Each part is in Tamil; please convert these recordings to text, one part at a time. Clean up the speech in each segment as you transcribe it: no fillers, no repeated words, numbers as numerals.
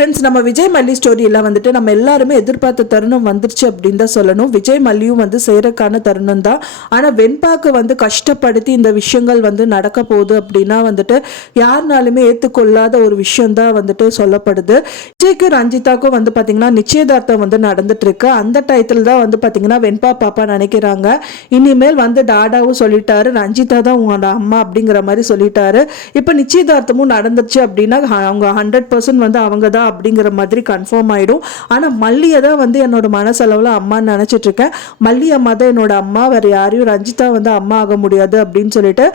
ஃப்ரெண்ட்ஸ், நம்ம விஜய் மல்லி ஸ்டோரியில் வந்துட்டு நம்ம எல்லாருமே எதிர்பார்த்த தருணம் வந்துருச்சு அப்படின்னு தான் சொல்லணும். விஜய் மல்லியும் வந்து செய்யறதுக்கான தருணம் தான். ஆனால் வெண்பாக்கு வந்து கஷ்டப்படுத்தி இந்த விஷயங்கள் வந்து நடக்க போகுது அப்படின்னா வந்துட்டு யாருனாலுமே ஏற்றுக்கொள்ளாத ஒரு விஷயம் தான் வந்துட்டு சொல்லப்படுது. விஜய்க்கு ரஞ்சிதாக்கும் வந்து பார்த்தீங்கன்னா நிச்சயதார்த்தம் வந்து நடந்துட்டு இருக்கு. அந்த டயத்தில் தான் வந்து பார்த்தீங்கன்னா வெண்பா பாப்பா நினைக்கிறாங்க, இனிமேல் வந்து டாடாவும் சொல்லிட்டாரு, ரஞ்சிதா தான் உங்களோட அம்மா அப்படிங்கிற மாதிரி சொல்லிட்டாரு. இப்போ நிச்சயதார்த்தமும் நடந்துச்சு அப்படின்னா அவங்க 100% வந்து அவங்க தான் அப்படிங்கிற மாதிரி கன்ஃபார்ம் ஆயிடும். ஆனால் மல்லியை தான் வந்து என்னோட மனசளவில் அம்மான்னு நினச்சிட்டு இருக்கேன். மல்லி அம்மா தான் என்னோட அம்மா, வேற யாரையும் ரஞ்சிதா வந்து அம்மா ஆக முடியாது அப்படின்னு சொல்லிட்டு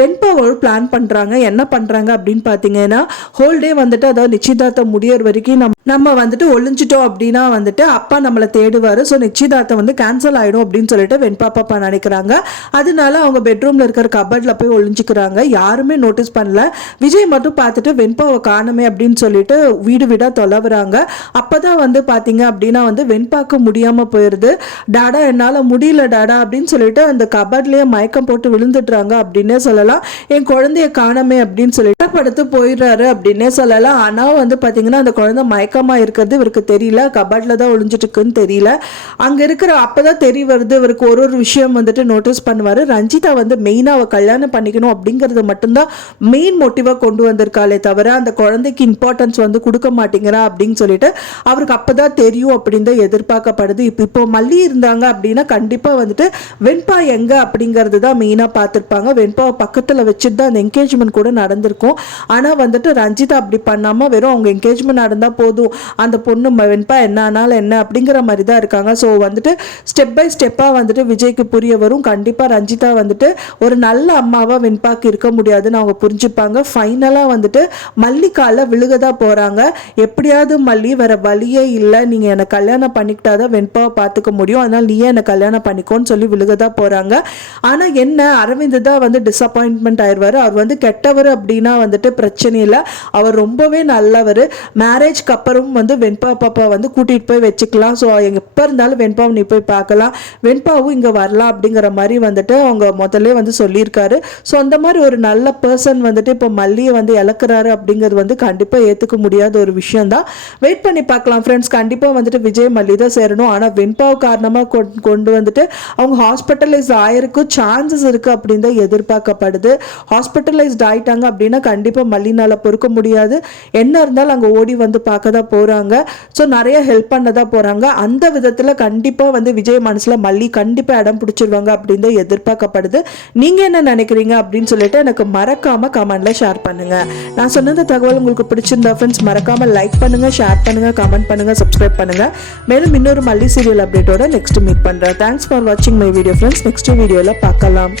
வெண்பா ஒரு பிளான் பண்றாங்க. என்ன பண்றாங்க அப்படின்னு பார்த்தீங்கன்னா, ஹோல் டே வந்துட்டு அதாவது நிச்சயதார்த்தம் முடியற வரைக்கும் நம்ம வந்துட்டு ஒளிஞ்சிட்டோம் அப்படின்னா வந்துட்டு அப்பா நம்மளை தேடுவாரு. ஸோ நிச்சயதார்த்தம் வந்து கேன்சல் ஆயிடும் அப்படின்னு சொல்லிட்டு வெண்பா பாப்பா நினைக்கிறாங்க. அதனால அவங்க பெட்ரூம்ல இருக்கிற கபட்ல போய் ஒளிஞ்சிக்கிறாங்க. யாருமே நோட்டீஸ் பண்ணல. விஜய் மட்டும் பார்த்துட்டு வெண்பாவை காணுமே அப்படின்னு சொல்லிட்டு வீடு வீடா தொலைவுறாங்க. அப்பதான் வந்து பாத்தீங்க அப்படின்னா வந்து வெண்பாக்கு முடியாம போயிருது. டாடா என்னால முடியல டாடா அப்படின்னு சொல்லிட்டு அந்த கபட்லயே மயக்கம் போட்டு விழுந்துடுறாங்க அப்படின்னே சொல்லலாம். என் குழந்தைய காணமே அப்படின்னு சொல்லிட்டு படுத்து போயிடுறாரு அப்படின்னே சொல்லலாம். ஆனா வந்து பாத்தீங்கன்னா அந்த குழந்தை மயக்கமா இருக்கிறது இவருக்கு தெரியல, கபட்ல தான் ஒளிஞ்சிட்டு இருக்குன்னு தெரியல. அங்க இருக்கிற அப்பதான் தெரிய வருது இவருக்கு ஒரு ஒரு விஷயம் வந்துட்டு நோட்டீஸ் பண்ணுவாரு. ரஞ்சிதா வந்து மெயினா அவ கல்யாணம் பண்ணிக்கணும் அப்படிங்கறது மட்டும்தான் மெயின் மோட்டிவா கொண்டு வந்திருக்காளே தவிர அந்த குழந்தைக்கு இம்பார்ட்டன்ஸ் வந்து கொடுக்க மாட்டேங்கிறா அப்படின்னு சொல்லிட்டு அவருக்கு அப்பதான் தெரியும் அப்படின்னு தான் எதிர்பார்க்கப்படுது. இப்போ மல்லி இருந்தாங்க அப்படின்னா கண்டிப்பா வந்துட்டு வெண்பா எங்க அப்படிங்கிறது தான் மெயினா பார்த்துருப்பாங்க. வெண்பாவை பக்கத்துல வச்சுட்டு தான் அந்த என்கேஜ்மெண்ட் கூட நடந்திருக்கும். ஆனா வந்துட்டு ரஞ்சிதா அப்படி பண்ணாம வெறும் அவங்க என்கேஜ்மெண்ட் நடந்தா போதும், அந்த பொண்ணு வெண்பா என்ன ஆனாலும் என்ன அப்படிங்கிற மாதிரி தான் இருக்காங்க. ஸோ வந்துட்டு ஸ்டெப் பை ஸ்டெப்பா வந்துட்டு விஜய்க்கு புரிய வரும். கண்டிப்பா ரஞ்சிதா வந்துட்டு ஒரு நல்ல அம்மாவா வெண்பாக்கு இருக்க முடியாதுன்னு அவங்க புரிஞ்சுப்பாங்க. ஃபைனலா வந்துட்டு மல்லிக்கால விழுகதா போறாங்க. எப்படியாவது மல்லி வேற வழியே இல்லை, நீங்க என்னை கல்யாணம் பண்ணிக்கிட்டாதான் வெண்பாவை பார்த்துக்க முடியும், அதனால நீயே என்னை கல்யாணம் பண்ணிக்கோன்னு சொல்லி விழுகதா போறாங்க. ஆனா என்ன, அரவிந்த் தான் வந்து டிசப்பாயின்மெண்ட் ஆயிடுவாரு. அவர் வந்து கெட்டவர் அப்படின்னா வந்துட்டு பிரச்சனை இல்லை, அவர் ரொம்பவே நல்லவர். மேரேஜ்க்கு அப்புறம் வந்து வெண்பா பாப்பா வந்து கூட்டிட்டு போய் வச்சுக்கலாம். ஸோ எப்போ இருந்தாலும் வெண்பாவை நீ போய் பார்க்கலாம், வெண்பாவும் இங்க வரலாம் அப்படிங்கிற மாதிரி வந்துட்டு அவங்க முதல்ல வந்து சொல்லியிருக்காரு. ஸோ அந்த மாதிரி ஒரு நல்ல பர்சன் வந்துட்டு இப்போ மல்லியை வந்து இழக்கிறாரு அப்படிங்கிறது வந்து கண்டிப்பா ஏத்துக்க முடியாத ஒரு விஷயம் தான். வெயிட் பண்ணி பார்க்கலாம் ஃப்ரெண்ட்ஸ். கண்டிப்பா வந்துட்டு விஜய் மல்லி தான் சேரணும். ஆனா வெண்பாவு காரணமா கொண்டு வந்துட்டு அவங்க ஹாஸ்பிட்டலைஸ் ஆயிருக்கு சான்சஸ் இருக்கு அப்படின்னு தான் எதிர்பார்க்கப்படுது. ஹாஸ்பிட்டலைஸ்ட் ஆயிட்டாங்க அப்படின்னா கண்டிப்பா மல்லினால பொறுக்க முடியாது. என்ன இருந்தாலும் அங்க ஓடி வந்து பார்க்க தான் போறாங்க. ஸோ நிறைய ஹெல்ப் பண்ண தான் போறாங்க. அந்த விதத்துல கண்டிப்பா வந்து விஜய் மனசுல மல்லி கண்டிப்பா இடம் பிடிச்சிருவாங்க அப்படின்னு தான் எதிர்பார்க்கப்படுது. நீங்க என்ன நினைக்கிறீங்க அப்படின்னு சொல்லிட்டு எனக்கு மறக்காம கமெண்ட்ல ஷேர் பண்ணுங்க. நான் சொன்ன தகவல் உங்களுக்கு பிடிச்சிருந்தா ஃப்ரெண்ட்ஸ் மறக்காம லைக் பண்ணுங்க, ஷேர் பண்ணுங்க, கமெண்ட் பண்ணுங்க, சப்ஸ்கிரைப் பண்ணுங்க. மேலும் இன்னொரு மல்லி சீரியல் அப்டேட்டோட நெக்ஸ்ட் மீட் பண்றேன். தேங்க்ஸ் ஃபார் வாட்சிங் மை வீடியோ ஃப்ரெண்ட்ஸ். நெக்ஸ்ட் வீடியோல பார்க்கலாம்.